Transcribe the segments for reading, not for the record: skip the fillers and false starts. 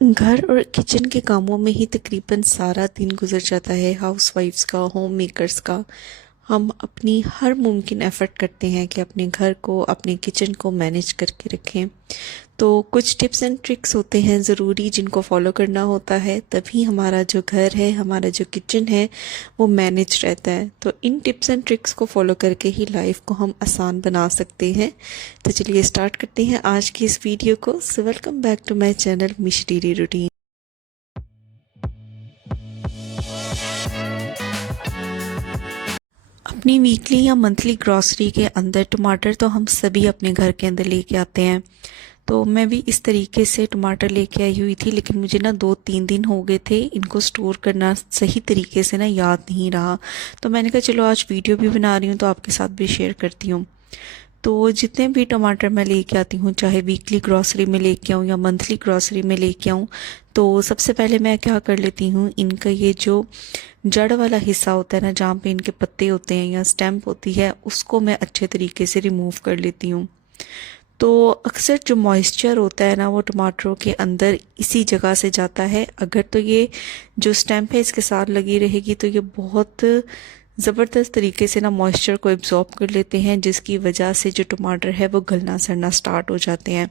घर और किचन के कामों में ही तकरीबन सारा दिन गुजर जाता है हाउसवाइफ्स का, होम मेकर्स का। हम अपनी हर मुमकिन एफ़र्ट करते हैं कि अपने घर को, अपने किचन को मैनेज करके रखें। तो कुछ टिप्स एंड ट्रिक्स होते हैं ज़रूरी जिनको फॉलो करना होता है, तभी हमारा जो घर है, हमारा जो किचन है वो मैनेज रहता है। तो इन टिप्स एंड ट्रिक्स को फॉलो करके ही लाइफ को हम आसान बना सकते हैं। तो चलिए स्टार्ट करते हैं आज की इस वीडियो को। So welcome back to my channel Mish daily routine. अपनी वीकली या मंथली ग्रॉसरी के अंदर टमाटर तो हम सभी अपने घर के अंदर लेके आते हैं। तो मैं भी इस तरीके से टमाटर लेके आई हुई थी, लेकिन मुझे ना 2-3 दिन हो गए थे इनको स्टोर करना सही तरीके से ना याद नहीं रहा। तो मैंने कहा चलो आज वीडियो भी बना रही हूँ तो आपके साथ भी शेयर करती हूँ। तो जितने भी टमाटर मैं लेके आती हूँ, चाहे वीकली ग्रॉसरी में लेके आऊँ या मंथली ग्रॉसरी में लेके आऊँ, तो सबसे पहले मैं क्या कर लेती हूँ, इनका ये जो जड़ वाला हिस्सा होता है ना, जहाँ पे इनके पत्ते होते हैं या स्टेम होती है, उसको मैं अच्छे तरीके से रिमूव कर लेती हूँ। तो अक्सर जो मॉइस्चर होता है ना वो टमाटरों के अंदर इसी जगह से जाता है। अगर तो ये जो स्टेम है इसके साथ लगी रहेगी तो ये बहुत ज़बरदस्त तरीके से ना मॉइस्चर को एब्जॉर्ब कर लेते हैं, जिसकी वजह से जो टमाटर है वो गलना सड़ना स्टार्ट हो जाते हैं।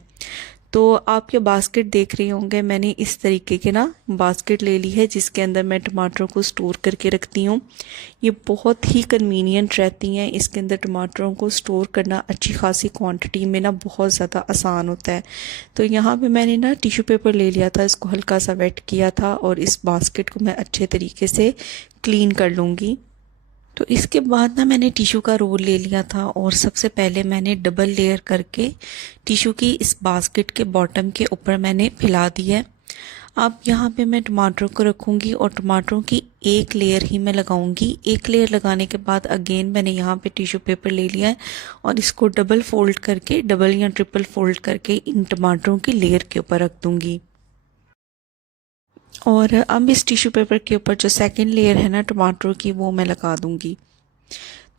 तो आप ये बास्केट देख रहे होंगे, मैंने इस तरीके के ना बास्केट ले ली है जिसके अंदर मैं टमाटरों को स्टोर करके रखती हूँ। ये बहुत ही कन्वीनियंट रहती हैं, इसके अंदर टमाटरों को स्टोर करना अच्छी खासी क्वांटिटी में ना बहुत ज़्यादा आसान होता है। तो यहाँ पे मैंने ना टिश्यू पेपर ले लिया था, इसको हल्का सा वेट किया था और इस बास्केट को मैं अच्छे तरीके से क्लीन कर लूँगी। तो इसके बाद ना मैंने टिश्यू का रोल ले लिया था और सबसे पहले मैंने डबल लेयर करके टिश्यू की इस बास्केट के बॉटम के ऊपर मैंने फैला दिया है। अब यहाँ पे मैं टमाटरों को रखूँगी और टमाटरों की एक लेयर ही मैं लगाऊंगी। एक लेयर लगाने के बाद अगेन मैंने यहाँ पे टिश्यू पेपर ले लिया है और इसको डबल फोल्ड करके, डबल या ट्रिपल फोल्ड करके इन टमाटरों की लेयर के ऊपर रख दूँगी। और अब इस टिश्यू पेपर के ऊपर जो सेकंड लेयर है ना टमाटरों की, वो मैं लगा दूँगी।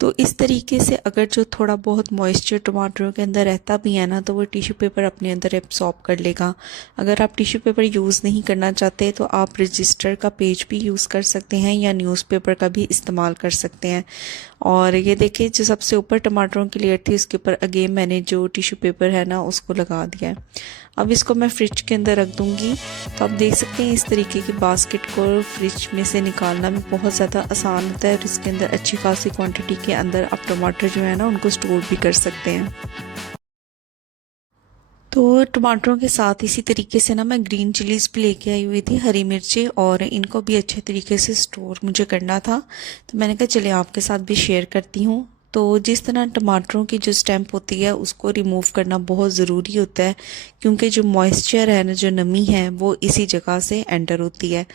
तो इस तरीके से अगर जो थोड़ा बहुत मॉइस्चर टमाटरों के अंदर रहता भी है ना, तो वो टिश्यू पेपर अपने अंदर एब्सॉर्ब कर लेगा। अगर आप टिश्यू पेपर यूज़ नहीं करना चाहते तो आप रजिस्टर का पेज भी यूज़ कर सकते हैं या न्यूज़पेपर का भी इस्तेमाल कर सकते हैं। और ये देखिए, जो सबसे ऊपर टमाटरों की लेयर थी उसके ऊपर अगेन मैंने जो टिश्यू पेपर है ना उसको लगा दिया है। अब इसको मैं फ्रिज के अंदर रख दूँगी। तो आप देख सकते हैं इस तरीके की बास्केट को फ्रिज में से निकालना भी बहुत ज़्यादा आसान होता है और इसके अंदर अच्छी खासी क्वांटिटी के अंदर आप टमाटर जो है ना उनको स्टोर भी कर सकते हैं। तो टमाटरों के साथ इसी तरीके से ना मैं ग्रीन चिलीज़ भी लेके आई हुई थी, हरी मिर्ची, और इनको भी अच्छे तरीके से स्टोर मुझे करना था। तो मैंने कहा चलिए आपके साथ भी शेयर करती हूँ। तो जिस तरह टमाटरों की जो स्टेम्प होती है उसको रिमूव करना बहुत ज़रूरी होता है, क्योंकि जो मॉइस्चर है ना, जो नमी है, वो इसी जगह से एंटर होती है।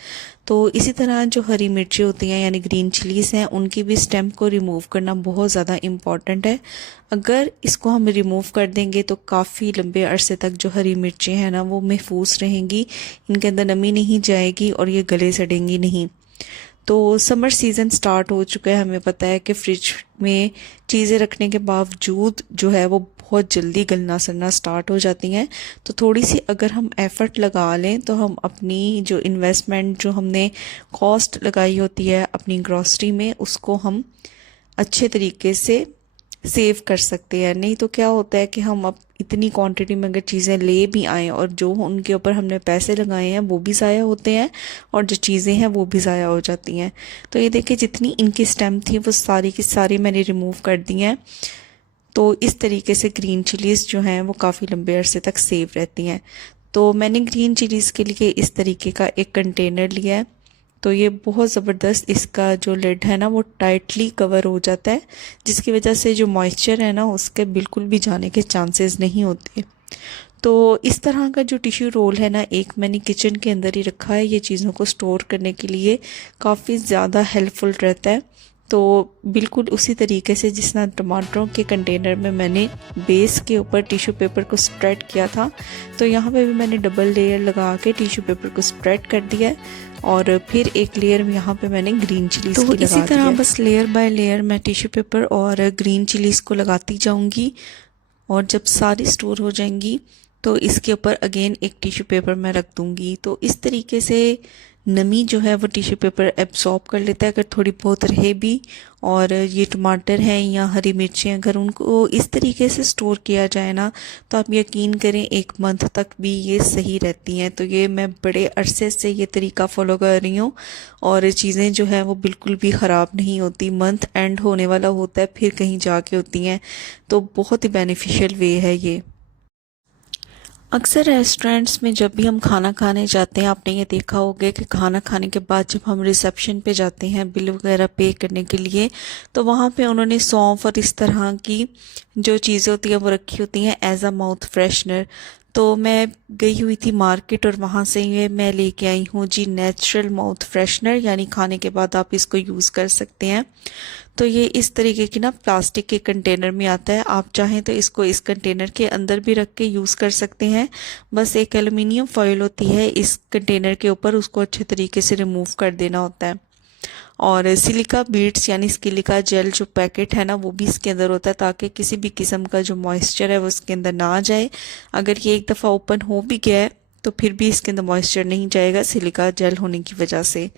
तो इसी तरह जो हरी मिर्ची होती हैं यानी ग्रीन चिलीज़ हैं, उनकी भी स्टेम्प को रिमूव करना बहुत ज़्यादा इम्पॉर्टेंट है। अगर इसको हम रिमूव कर देंगे तो काफ़ी लंबे अरसे तक जो हरी मिर्ची हैं ना वो महफूज रहेंगी, इनके अंदर नमी नहीं जाएगी और ये गले सड़ेंगी नहीं। तो समर सीज़न स्टार्ट हो चुका है, हमें पता है कि फ्रिज में चीज़ें रखने के बावजूद जो है वो बहुत जल्दी गलना सड़ना स्टार्ट हो जाती हैं। तो थोड़ी सी अगर हम एफ़र्ट लगा लें तो हम अपनी जो इन्वेस्टमेंट, जो हमने कॉस्ट लगाई होती है अपनी ग्रॉसरी में, उसको हम अच्छे तरीके से सेव कर सकते हैं। नहीं तो क्या होता है कि हम अब इतनी क्वांटिटी में अगर चीज़ें ले भी आएँ और जो उनके ऊपर हमने पैसे लगाए हैं वो भी ज़ाया होते हैं और जो चीज़ें हैं वो भी ज़ाया हो जाती हैं। तो ये देखिए, जितनी इनकी स्टेम थी वो सारी की सारी मैंने रिमूव कर दी हैं। तो इस तरीके से ग्रीन चिलीज़ जो हैं वो काफ़ी लंबे अरसे तक सेव रहती हैं। तो मैंने ग्रीन चिलीज़ के लिए इस तरीके का एक कंटेनर लिया है। तो ये बहुत ज़बरदस्त, इसका जो लिड है ना वो टाइटली कवर हो जाता है, जिसकी वजह से जो मॉइस्चर है ना उसके बिल्कुल भी जाने के चांसेस नहीं होते। तो इस तरह का जो टिश्यू रोल है ना, एक मैंने किचन के अंदर ही रखा है, ये चीज़ों को स्टोर करने के लिए काफ़ी ज़्यादा हेल्पफुल रहता है। तो बिल्कुल उसी तरीके से जिस तरह टमाटरों के कंटेनर में मैंने बेस के ऊपर टिश्यू पेपर को स्प्रेड किया था, तो यहाँ पे भी मैंने डबल लेयर लगा के टिश्यू पेपर को स्प्रेड कर दिया है और फिर एक लेयर में यहाँ पे मैंने ग्रीन चिलीज़ की लगा दी है। इसी तरह बस लेयर बाय लेयर मैं टिश्यू पेपर और ग्रीन चिलीज़ को लगाती जाऊँगी और जब सारी स्टोर हो जाएंगी तो इसके ऊपर अगेन एक टिश्यू पेपर मैं रख दूंगी। तो इस तरीके से नमी जो है वो टिश्यू पेपर एब्जॉर्ब कर लेता है अगर थोड़ी बहुत रहे भी। और ये टमाटर हैं या हरी मिर्चें अगर उनको इस तरीके से स्टोर किया जाए ना, तो आप यकीन करें 1 मंथ तक भी ये सही रहती हैं। तो ये मैं बड़े अरसे से ये तरीका फॉलो कर रही हूँ और चीज़ें जो है वो बिल्कुल भी ख़राब नहीं होती। मंथ एंड होने वाला होता है फिर कहीं जाके होती हैं, तो बहुत ही बेनिफिशियल वे है ये। अक्सर रेस्टोरेंट्स में जब भी हम खाना खाने जाते हैं, आपने ये देखा होगा कि खाना खाने के बाद जब हम रिसेप्शन पे जाते हैं बिल वगैरह पे करने के लिए, तो वहाँ पे उन्होंने सौंफ और इस तरह की जो चीज़ें होती हैं वो रखी होती हैं एज अ माउथ फ्रेशनर। तो मैं गई हुई थी मार्केट और वहाँ से ये मैं लेके आई हूँ जी नेचुरल माउथ फ्रेशनर, यानी खाने के बाद आप इसको यूज़ कर सकते हैं। तो ये इस तरीके की ना प्लास्टिक के कंटेनर में आता है, आप चाहें तो इसको इस कंटेनर के अंदर भी रख के यूज़ कर सकते हैं। बस एक एल्युमिनियम फॉयल होती है इस कंटेनर के ऊपर, उसको अच्छे तरीके से रिमूव कर देना होता है। और सिलिका बीड्स यानी सिलिका जेल जो पैकेट है ना वो भी इसके अंदर होता है, ताकि किसी भी किस्म का जो मॉइस्चर है वो इसके अंदर ना आ जाए। अगर ये एक दफ़ा ओपन हो भी गया है तो फिर भी इसके अंदर मॉइस्चर नहीं जाएगा सिलिका जेल होने की वजह से।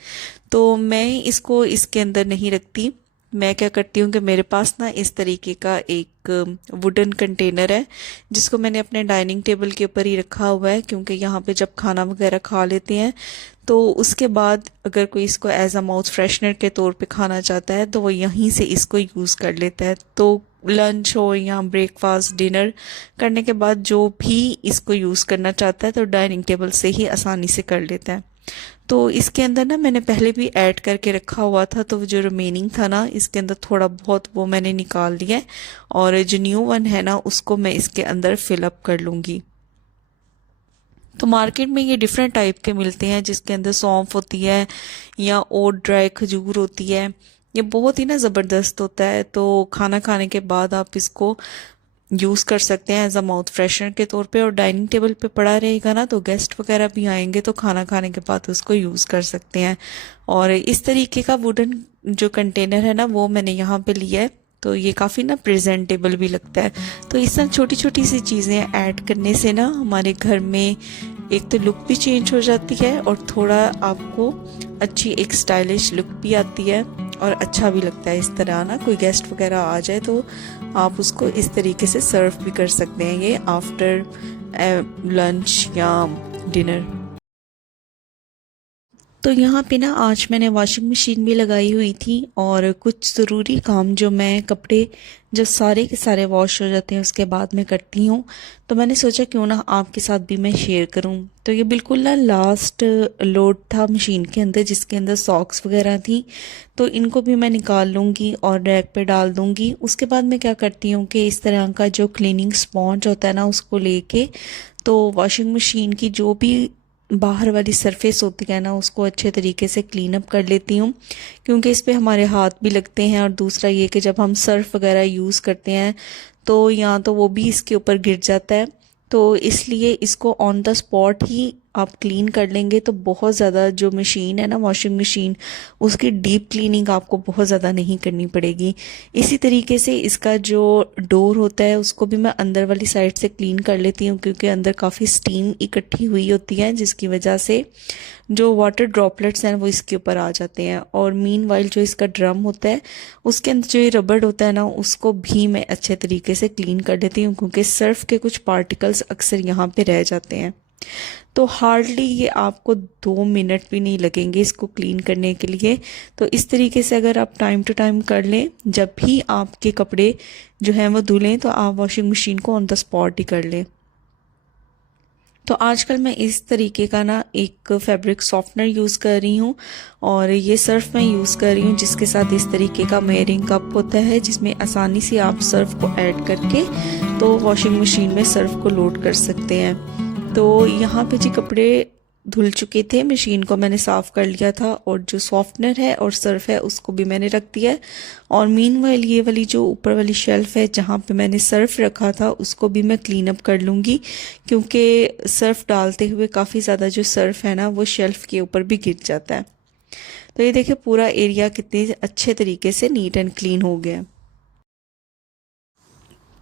तो मैं इसको इसके अंदर नहीं रखती। मैं क्या करती हूँ कि मेरे पास ना इस तरीके का एक वुडन कंटेनर है जिसको मैंने अपने डाइनिंग टेबल के ऊपर ही रखा हुआ है, क्योंकि यहाँ पे जब खाना वगैरह खा लेते हैं तो उसके बाद अगर कोई इसको एज अ माउथ फ्रेशनर के तौर पे खाना चाहता है तो वो यहीं से इसको यूज़ कर लेता है। तो लंच हो या ब्रेकफास्ट डिनर करने के बाद जो भी इसको यूज़ करना चाहता है तो डाइनिंग टेबल से ही आसानी से कर लेता है। तो इसके अंदर ना मैंने पहले भी ऐड करके रखा हुआ था, तो जो रिमेनिंग था ना इसके अंदर थोड़ा बहुत वो मैंने निकाल लिया है और जो न्यू वन है ना उसको मैं इसके अंदर फिलअप कर लूँगी। तो मार्केट में ये डिफरेंट टाइप के मिलते हैं जिसके अंदर सौंफ होती है या ओट ड्राई खजूर होती है। ये बहुत ही ना ज़बरदस्त होता है, तो खाना खाने के बाद आप इसको यूज़ कर सकते हैं एज अ माउथ फ्रेशनर के तौर पे। और डाइनिंग टेबल पे पड़ा रहेगा ना तो गेस्ट वगैरह भी आएंगे तो खाना खाने के बाद उसको यूज़ कर सकते हैं। और इस तरीके का वुडन जो कंटेनर है ना वो मैंने यहाँ पे लिया है, तो ये काफ़ी ना प्रेजेंटेबल भी लगता है। तो इस तरह छोटी छोटी सी चीज़ें ऐड करने से ना हमारे घर में एक तो लुक भी चेंज हो जाती है और थोड़ा आपको अच्छी एक स्टाइलिश लुक भी आती है और अच्छा भी लगता है। इस तरह ना कोई गेस्ट वगैरह आ जाए तो आप उसको इस तरीके से सर्व भी कर सकते हैं ये आफ्टर लंच या डिनर। तो यहाँ पे ना आज मैंने वॉशिंग मशीन भी लगाई हुई थी और कुछ ज़रूरी काम जो मैं कपड़े जब सारे के सारे वॉश हो जाते हैं उसके बाद में करती हूँ, तो मैंने सोचा क्यों ना आपके साथ भी मैं शेयर करूँ। तो ये बिल्कुल ना लास्ट लोड था मशीन के अंदर जिसके अंदर सॉक्स वगैरह थी, तो इनको भी मैं निकाल लूँगी और रैक पे डाल दूँगी। उसके बाद मैं क्या करती हूँ कि इस तरह का जो क्लीनिंग स्पॉन्ज होता है ना उसको लेके तो वॉशिंग मशीन की जो भी बाहर वाली सरफेस होती है ना उसको अच्छे तरीके से क्लीन अप कर लेती हूँ, क्योंकि इस पे हमारे हाथ भी लगते हैं। और दूसरा ये कि जब हम सर्फ वगैरह यूज़ करते हैं तो या तो वो भी इसके ऊपर गिर जाता है, तो इसलिए इसको ऑन द स्पॉट ही आप क्लीन कर लेंगे तो बहुत ज़्यादा जो मशीन है ना वॉशिंग मशीन उसकी डीप क्लीनिंग आपको बहुत ज़्यादा नहीं करनी पड़ेगी। इसी तरीके से इसका जो डोर होता है उसको भी मैं अंदर वाली साइड से क्लीन कर लेती हूँ, क्योंकि अंदर काफ़ी स्टीम इकट्ठी हुई होती है जिसकी वजह से जो वाटर ड्रॉपलेट्स हैं वो इसके ऊपर आ जाते हैं। और मीनवाइल जो इसका ड्रम होता है उसके अंदर जो ये रबड़ होता है ना उसको भी मैं अच्छे तरीके से क्लीन कर लेती हूँ, क्योंकि सर्फ के कुछ पार्टिकल्स अक्सर यहाँ पे रह जाते हैं। तो हार्डली ये आपको 2 मिनट भी नहीं लगेंगे इसको क्लीन करने के लिए। तो इस तरीके से अगर आप टाइम टू टाइम कर लें, जब भी आपके कपड़े जो हैं वो धुलें तो आप वॉशिंग मशीन को ऑन द स्पॉट ही कर लें। तो आजकल मैं इस तरीके का ना एक फैब्रिक सॉफ्टनर यूज़ कर रही हूँ और ये सर्फ मैं यूज़ कर रही हूँ जिसके साथ इस तरीके का मेयरिंग कप होता है जिसमें आसानी से आप सर्फ को ऐड करके तो वॉशिंग मशीन में सर्फ को लोड कर सकते हैं। तो यहाँ पे जी कपड़े धुल चुके थे, मशीन को मैंने साफ़ कर लिया था और जो सॉफ्टनर है और सर्फ है उसको भी मैंने रख दिया है। और मीनवाइल ये वाली जो ऊपर वाली शेल्फ है जहाँ पे मैंने सर्फ रखा था उसको भी मैं क्लीन अप कर लूँगी, क्योंकि सर्फ डालते हुए काफ़ी ज़्यादा जो सर्फ है ना वो शेल्फ के ऊपर भी गिर जाता है। तो ये देखिए पूरा एरिया कितने अच्छे तरीके से नीट एंड क्लीन हो गया।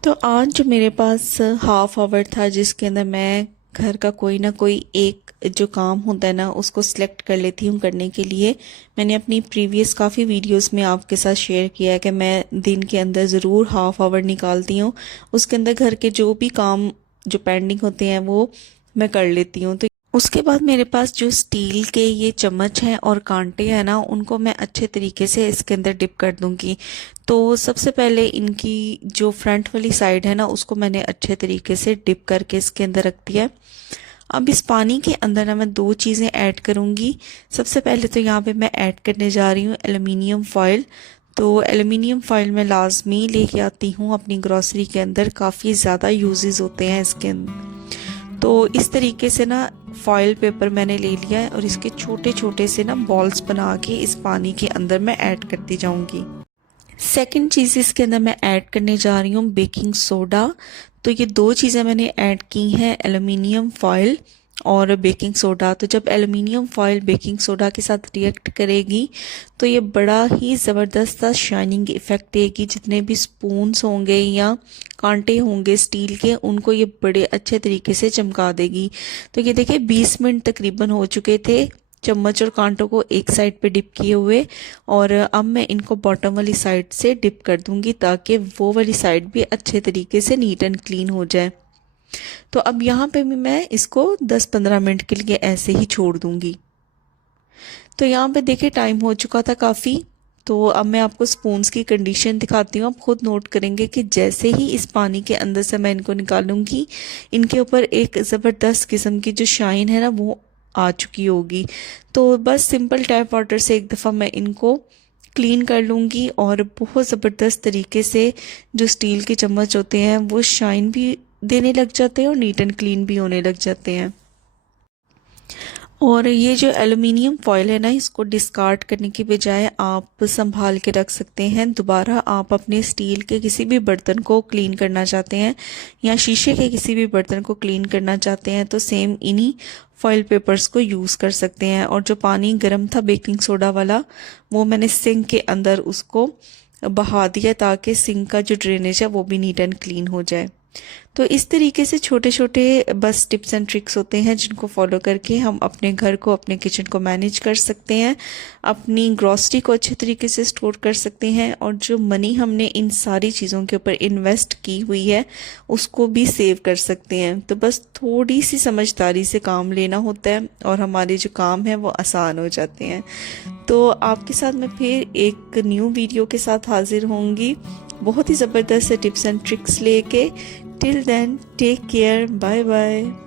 तो आज जो मेरे पास हाफ आवर था जिसके अंदर मैं घर का कोई ना कोई एक जो काम होता है ना उसको सिलेक्ट कर लेती हूँ करने के लिए। मैंने अपनी प्रीवियस काफ़ी वीडियोस में आपके साथ शेयर किया है कि मैं दिन के अंदर ज़रूर हाफ आवर निकालती हूँ, उसके अंदर घर के जो भी काम जो पेंडिंग होते हैं वो मैं कर लेती हूँ। तो उसके बाद मेरे पास जो स्टील के ये चम्मच हैं और कांटे हैं ना, उनको मैं अच्छे तरीके से इसके अंदर डिप कर दूंगी। तो सबसे पहले इनकी जो फ्रंट वाली साइड है ना उसको मैंने अच्छे तरीके से डिप करके इसके अंदर रख दिया। अब इस पानी के अंदर ना मैं दो चीज़ें ऐड करूंगी। सबसे पहले तो यहाँ पे मैं ऐड करने जा रही हूँ एल्युमिनियम फॉयल। तो एल्युमिनियम फॉयल मैं लाजमी लेके आती हूँ अपनी ग्रॉसरी के अंदर, काफ़ी ज़्यादा यूजेस होते हैं इसके अंदर। तो इस तरीके से ना फॉयल पेपर मैंने ले लिया है और इसके छोटे छोटे से ना बॉल्स बना के इस पानी के अंदर मैं ऐड करती जाऊंगी। सेकंड चीज़ इसके अंदर मैं ऐड करने जा रही हूँ बेकिंग सोडा। तो ये दो चीज़ें मैंने ऐड की हैं, एल्युमिनियम फॉयल और बेकिंग सोडा। तो जब एल्युमिनियम फॉयल बेकिंग सोडा के साथ रिएक्ट करेगी तो ये बड़ा ही ज़बरदस्त सा शाइनिंग इफ़ेक्ट देगी। जितने भी स्पून्स होंगे या कांटे होंगे स्टील के, उनको ये बड़े अच्छे तरीके से चमका देगी। तो ये देखिए 20 मिनट तकरीबन हो चुके थे चम्मच और कांटों को एक साइड पे डिप किए हुए, और अब मैं इनको बॉटम वाली साइड से डिप कर दूंगी ताकि वो वाली साइड भी अच्छे तरीके से नीट एंड क्लीन हो जाए। तो अब यहाँ पे भी मैं इसको 10-15 मिनट के लिए ऐसे ही छोड़ दूंगी। तो यहाँ पे देखिए टाइम हो चुका था काफ़ी। तो अब मैं आपको स्पून्स की कंडीशन दिखाती हूँ। आप खुद नोट करेंगे कि जैसे ही इस पानी के अंदर से मैं इनको निकालूंगी, इनके ऊपर एक ज़बरदस्त किस्म की जो शाइन है ना वो आ चुकी होगी। तो बस सिंपल टैप वाटर से एक दफ़ा मैं इनको क्लीन कर लूँगी और बहुत ज़बरदस्त तरीके से जो स्टील के चम्मच होते हैं वो शाइन भी देने लग जाते हैं और नीट एंड क्लीन भी होने लग जाते हैं। और ये जो एल्युमिनियम फॉयल है ना, इसको डिस्कार्ड करने की बजाय आप संभाल के रख सकते हैं। दोबारा आप अपने स्टील के किसी भी बर्तन को क्लीन करना चाहते हैं या शीशे के किसी भी बर्तन को क्लीन करना चाहते हैं तो सेम इन्हीं फॉयल पेपर्स को यूज़ कर सकते हैं। और जो पानी गर्म था बेकिंग सोडा वाला, वो मैंने सिंक के अंदर उसको बहा दिया ताकि सिंक का जो ड्रेनेज है वो भी नीट एंड क्लीन हो जाए। तो इस तरीके से छोटे छोटे बस टिप्स एंड ट्रिक्स होते हैं जिनको फॉलो करके हम अपने घर को, अपने किचन को मैनेज कर सकते हैं, अपनी ग्रॉसरी को अच्छे तरीके से स्टोर कर सकते हैं, और जो मनी हमने इन सारी चीज़ों के ऊपर इन्वेस्ट की हुई है उसको भी सेव कर सकते हैं। तो बस थोड़ी सी समझदारी से काम लेना होता है और हमारे जो काम है वो आसान हो जाते हैं। तो आपके साथ मैं फिर एक न्यू वीडियो के साथ हाजिर होंगी बहुत ही ज़बरदस्त से टिप्स एंड ट्रिक्स लेके। Till then take care, bye bye.